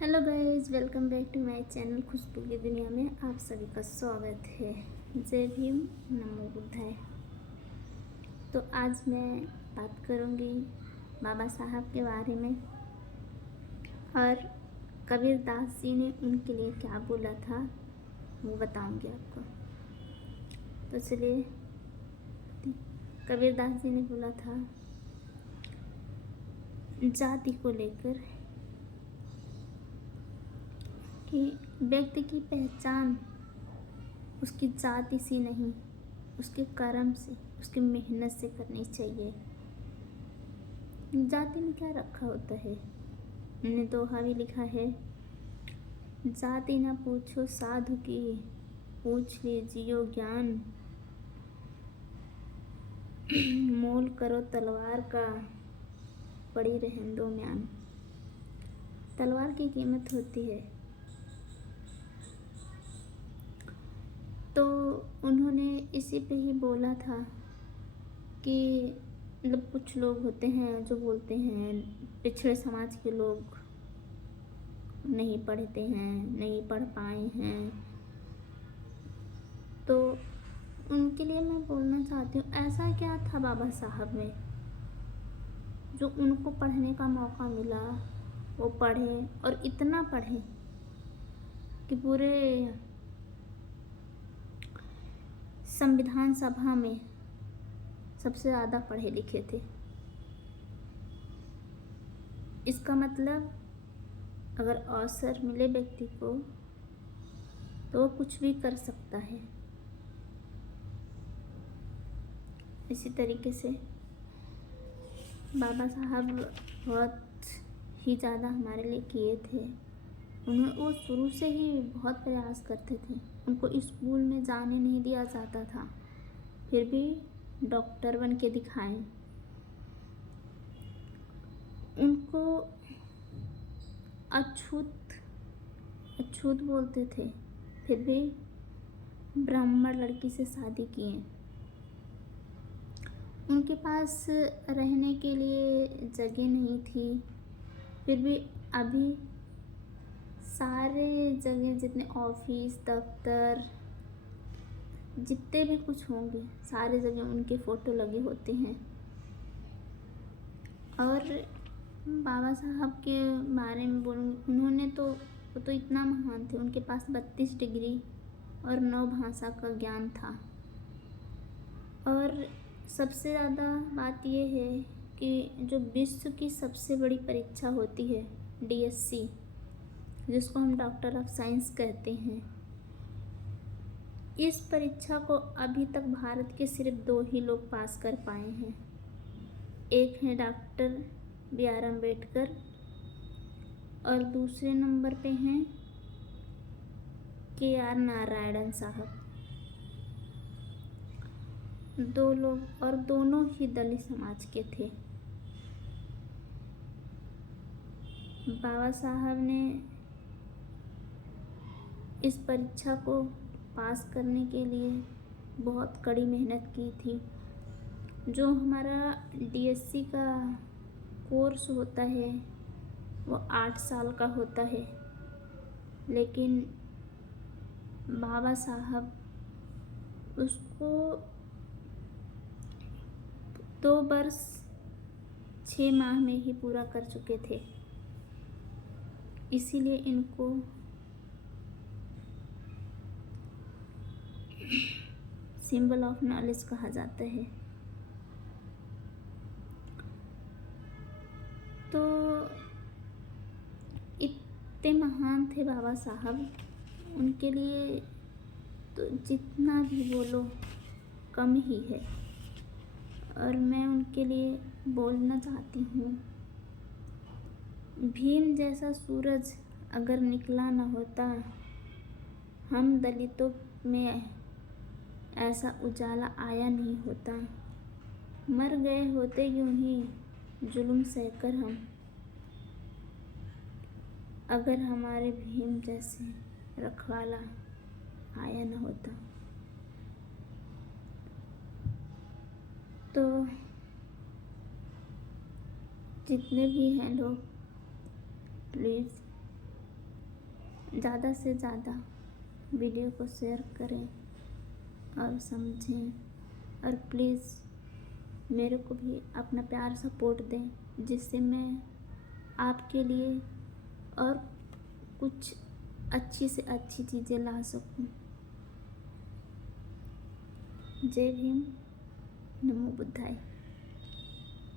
Hello guys, welcome back to my channel Khushboo की दुनिया में आप सभी का स्वागत है। जय भीम, नमो बुद्धाय। तो आज मैं बात करूंगी बाबा साहब के बारे में और कबीर दास जी ने उनके लिए क्या बोला था वो बताऊंगी आपको। तो चलिए, कबीर दास जी ने बोला था जाति को लेकर कि व्यक्ति की पहचान उसकी जाति से नहीं, उसके कर्म से, उसकी मेहनत से करनी चाहिए। जाति में क्या रखा होता है? उन्होंने दोहा भी लिखा है, जाति न पूछो साधु की, पूछ लीजियो ज्ञान। मोल करो तलवार का, पड़ी रहन दो म्यान। तलवार की कीमत होती है। तो उन्होंने इसी पे ही बोला था कि मतलब कुछ लोग होते हैं जो बोलते हैं पिछड़े समाज के लोग नहीं पढ़ते हैं, नहीं पढ़ पाए हैं। तो उनके लिए मैं बोलना चाहती हूँ, ऐसा क्या था बाबा साहब में जो उनको पढ़ने का मौका मिला, वो पढ़े और इतना पढ़े कि पूरे संविधान सभा में सबसे ज़्यादा पढ़े लिखे थे। इसका मतलब अगर अवसर मिले व्यक्ति को तो वो कुछ भी कर सकता है। इसी तरीके से बाबा साहब बहुत ही ज़्यादा हमारे लिए किए थे। वो शुरू से ही बहुत प्रयास करते थे। उनको स्कूल में जाने नहीं दिया जाता था, फिर भी डॉक्टर बन के दिखाएं। उनको अछूत अछूत बोलते थे, फिर भी ब्राह्मण लड़की से शादी किए। उनके पास रहने के लिए जगह नहीं थी, फिर भी अभी सारे जगह जितने ऑफिस दफ्तर जितने भी कुछ होंगे सारे जगह उनके फ़ोटो लगे होते हैं। और बाबा साहब के बारे में बोलूँगी, उन्होंने तो वो तो इतना महान थे। उनके पास 32 डिग्री और 9 भाषा का ज्ञान था। और सबसे ज़्यादा बात यह है कि जो विश्व की सबसे बड़ी परीक्षा होती है DSC, जिसको हम डॉक्टर ऑफ साइंस कहते हैं, इस परीक्षा को अभी तक भारत के सिर्फ 2 ही लोग पास कर पाए हैं। एक है डॉक्टर BR अम्बेडकर और दूसरे नंबर पे हैं KR नारायणन साहब। 2 लोग और दोनों ही दलित समाज के थे। बाबा साहब ने इस परीक्षा को पास करने के लिए बहुत कड़ी मेहनत की थी। जो हमारा DSC का कोर्स होता है वो 8 साल का होता है, लेकिन बाबा साहब उसको 2 वर्ष 6 माह में ही पूरा कर चुके थे। इसीलिए इनको सिंबल ऑफ नॉलेज कहा जाता है। तो इतने महान थे बाबा साहब, उनके लिए तो जितना भी बोलो कम ही है। और मैं उनके लिए बोलना चाहती हूँ, भीम जैसा सूरज अगर निकला न होता, हम दलितों में ऐसा उजाला आया नहीं होता। मर गए होते यूं ही जुल्म सहकर हम, अगर हमारे भीम जैसे रखवाला आया न होता। तो जितने भी हैं लोग, प्लीज़ ज़्यादा से ज़्यादा वीडियो को शेयर करें और समझें, और प्लीज़ मेरे को भी अपना प्यार सपोर्ट दें, जिससे मैं आपके लिए और कुछ अच्छी से अच्छी चीज़ें ला सकूं। जय भीम, नमो बुद्धाय।